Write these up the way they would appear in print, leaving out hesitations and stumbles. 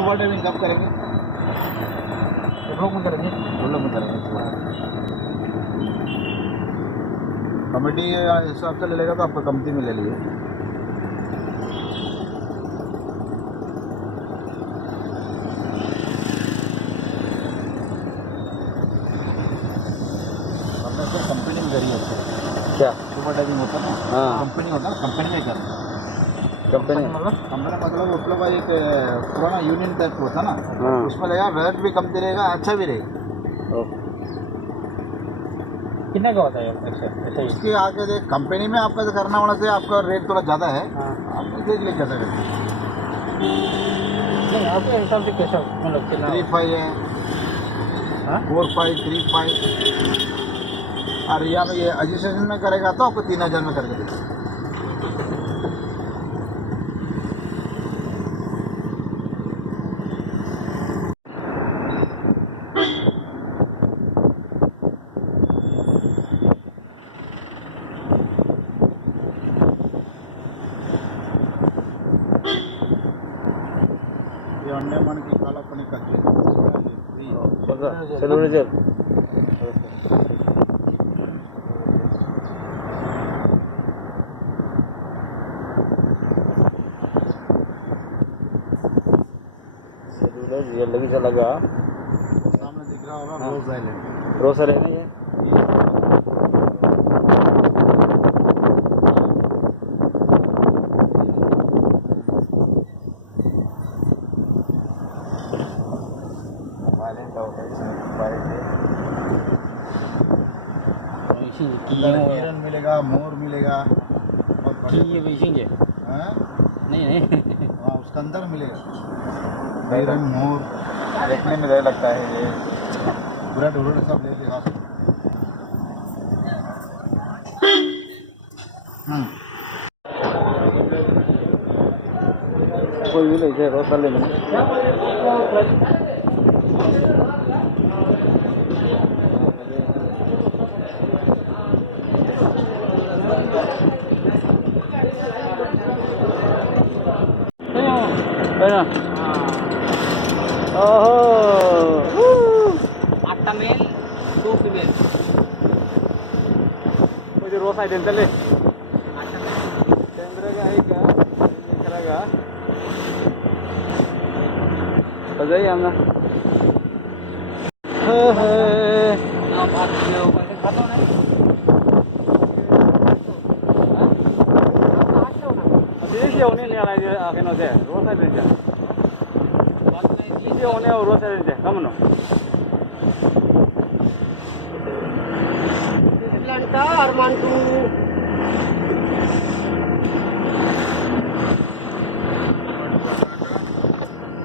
सुबह डाइविंग कब करेंगे? लोग में करेंगे। लोग में करेंगे। कमेटी हिसाब से ले लेगा तो आपको कमती में ले लीजिए। कंपनी में करिए क्या सुबह डाइविंग होता है ना? हाँ कंपनी होता है, कंपनी में करना। कंपनी कंपनी मतलब एक पुराना यूनियन टाइप का होता ना, हाँ उसमें लगेगा रेट भी कम रहेगा, अच्छा भी रहेगा। कितने का होता है ऐसे ही? उसके आगे देख कंपनी में आपका जो करना होना चाहिए, आपका रेट थोड़ा ज़्यादा है। हाँ आप देख लीजिए कैसा करते नहीं आपके हिसाब से कैसा मतलब कितना 3-5 है, हाँ 4-5, 3-5। और यहाँ में ये रजिस्ट्रेशन में करेगा तो आपको 3000 में करके देगा। ये अंडमान की काला पानी का है। सेलुलर ये लगी सा लगा सामने दिख रहा होगा रोज आइलैंड। रोसर है ना ये हिरन मिलेगा, मोर मिलेगा और ये बेचेंगे हाँ? नहीं नहीं हाँ उसके अंदर मिलेगा हिरन, मोर देखने में डर लगता है। ये पूरा ढोल सब ले लेगा। कोई भी नहीं है रोसर ले लेना है ना ओहो 8 मेल 2 फीमेल मुझे रोज आई देते ले चंद्रगा है का करेगा बजाई हमने ना बात किया होगा खाता ना ये होने नहीं आ रहा है आगे ना दे रोज आई देते ये होने और रोज आई देते कम ना Atlanta Armandu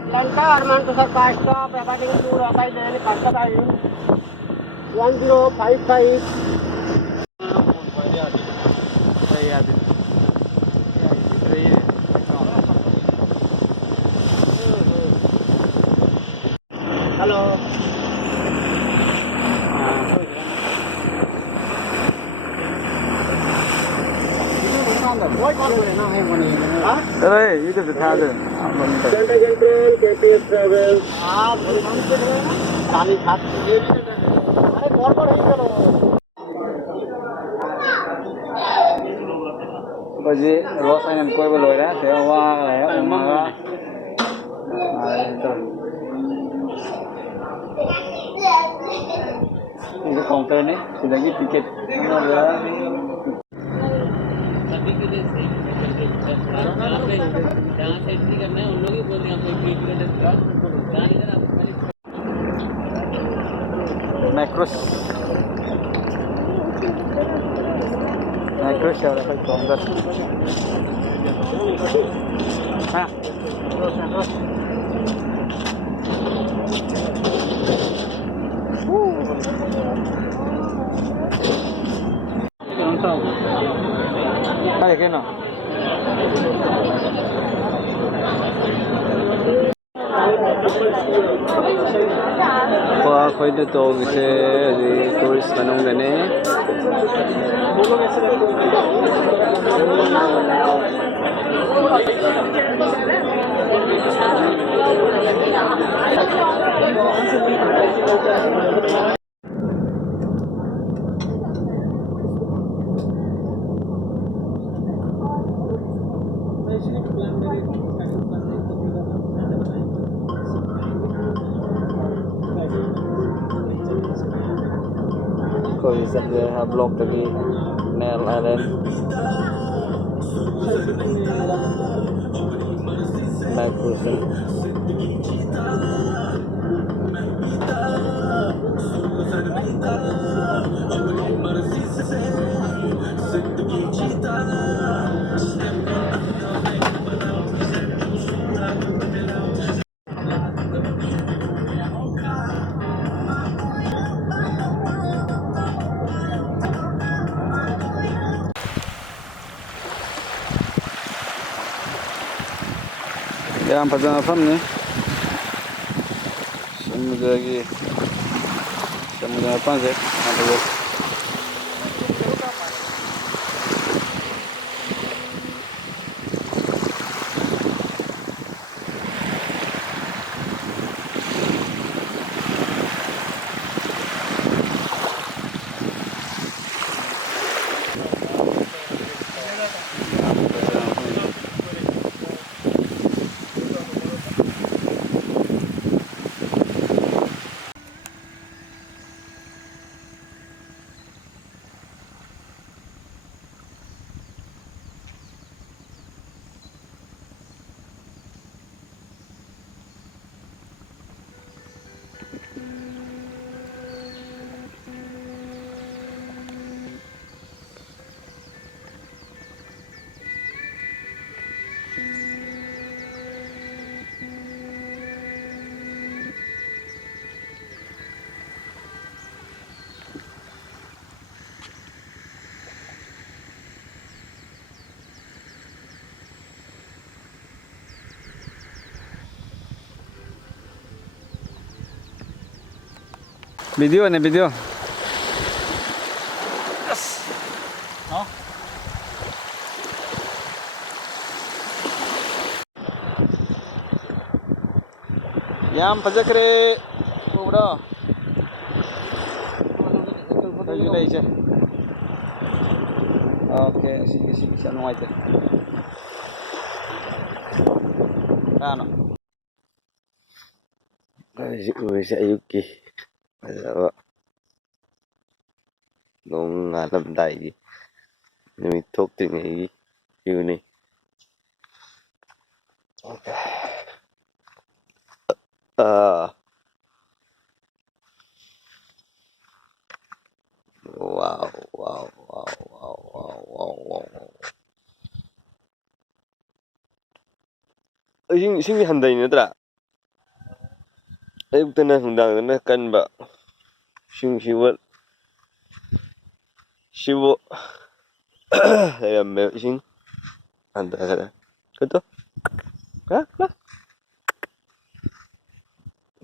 Atlanta Armandu sir Pasta Pavading to Rock Island Pasta Island 1055 सही याद है Hello अरे इधर बिठा दे Central KPS Travel आप हम से खाली हाथ ये भी अरे गड़बड़ है चलो बजे रोज आई कोई बोल रहा है सेवा है उमागा ये काउंटर ने सीधा की टिकट सभी के लिए सही है जहाँ से एंट्री करना है उन लोग ही बोल रहे हैं आपको टिकट जहाँ इधर आप मैक्रोस मैक्रोस है और काउंटर हाँ अरे क्या ना ꯑꯩꯈꯣꯏꯗ ꯇꯧꯕꯁꯦ ꯍꯧꯖꯤꯛ ꯇꯨꯔꯤꯁ ꯃꯅꯨꯡꯗꯅꯦ ꯑꯩꯈꯣꯏ ꯆꯠꯂꯦ ꯕ꯭ꯂꯣꯛꯇꯒꯤ ꯅꯦꯜ ꯑꯥꯏꯂꯦꯟ ꯅꯥꯏꯠ ꯀ꯭ꯔꯨꯖꯤꯡ ꯌꯥꯝ ꯐꯖꯕ ꯃꯐꯝꯅꯤ ꯁꯃꯨꯗ꯭ꯔꯒꯤ ꯁꯃꯨꯗ꯭ꯔ ꯃꯄꯥꯟꯁꯦ ꯌꯥꯝ ꯐꯖꯩ ꯚꯤꯗꯤꯑꯣꯅꯦ ꯚꯤꯗꯤꯑꯣ ꯌꯥꯝ ꯐꯖꯈ꯭ꯔꯦ ꯎꯕ꯭ꯔꯣ ꯍꯧꯖꯤꯛ ꯂꯩꯁꯦ ꯑꯣꯀꯦ ꯁꯤꯒꯤꯁꯦ ꯌꯥꯝ ꯅꯨꯡꯉꯥꯏꯇꯦ ꯀꯥꯅꯣ ꯍꯧꯖꯤꯛ ꯎꯔꯤꯁꯦ ꯑꯌꯨꯛꯀꯤ ꯐꯖꯕ ꯅꯣꯡ ꯉꯥꯜꯂꯝꯗꯥꯏꯒꯤ ꯅꯨꯃꯤꯠ ꯊꯣꯛꯇ꯭ꯔꯤꯉꯩꯒꯤ ꯚ꯭ꯌꯨꯅꯤ 와우 와우 와우 와우 와우 와우 와우 이승이 한다이 너더라 ꯑꯌꯨꯛꯇꯅ ꯅꯨꯡꯗꯥꯡꯗꯅ ꯀꯟꯕ ꯏꯁꯤꯡꯁꯤꯕꯨ ꯂꯩꯔꯝꯃꯦ ꯏꯁꯤꯡ ꯍꯟꯊꯈꯔꯦ ꯀꯗꯣ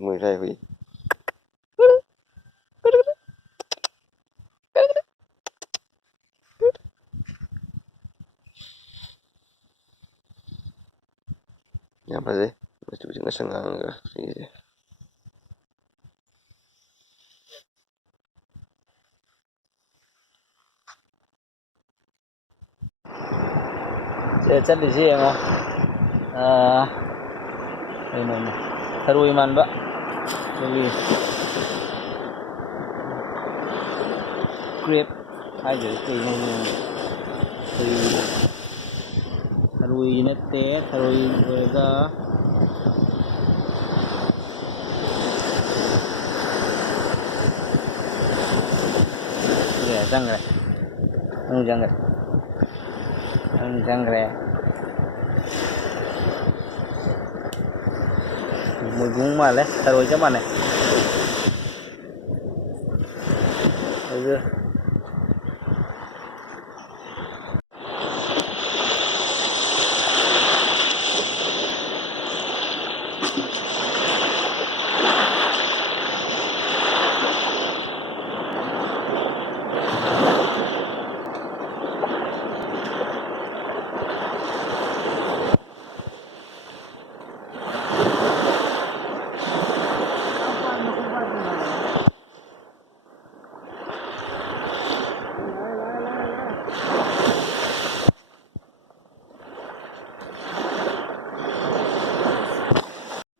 ꯃꯣꯏ ꯁꯥꯏ ꯍꯨꯏ ꯌꯥꯝ ꯐꯖꯩ ꯃꯆꯨꯁꯤ ꯉꯁꯪ ꯉꯥꯡꯉꯒ ꯁꯤꯁꯦ ꯆꯠꯂꯤꯁꯤ ꯌꯦꯡꯉꯣ ꯀꯩꯅꯣꯅꯦ ꯊꯔꯣꯏ ꯃꯥꯟꯕ ꯑꯩꯈꯣꯏꯒꯤ ꯀ꯭ꯔꯦꯞ ꯍꯥꯏꯗꯣꯏꯔ ꯀꯩꯅꯣ ꯑꯩꯈꯣꯏ ꯊꯔꯣꯏ ꯅꯠꯇꯦ ꯊꯔꯣꯏ ꯑꯣꯏꯔꯒ ꯆꯪꯈ꯭ꯔꯦ ꯆꯪꯈ꯭ꯔꯦ ꯃꯣꯏꯕꯨꯡ ꯃꯥꯜꯂꯦ ꯊꯔꯣꯏ ꯆꯞ ꯃꯥꯟꯅꯩ ꯑꯗꯨ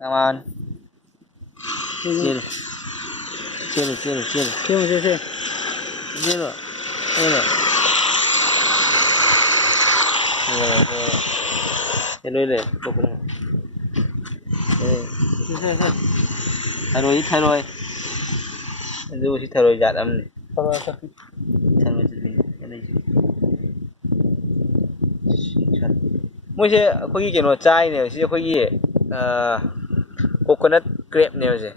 Come on. Chill. Chill. Chill. นี่เหรอนี่เหรอเห็นด้วยเลยบอกเลยไทรอยด์ไทรอยด์ดูที่ไทรอยด์จัดอันนี้ไทรอยด์จัดอันนี้ไม่ใช่คุยกี่หน่วยใจเนี่ยใช่คุยกี่โคโคนัทเกรปเนี่ยใช่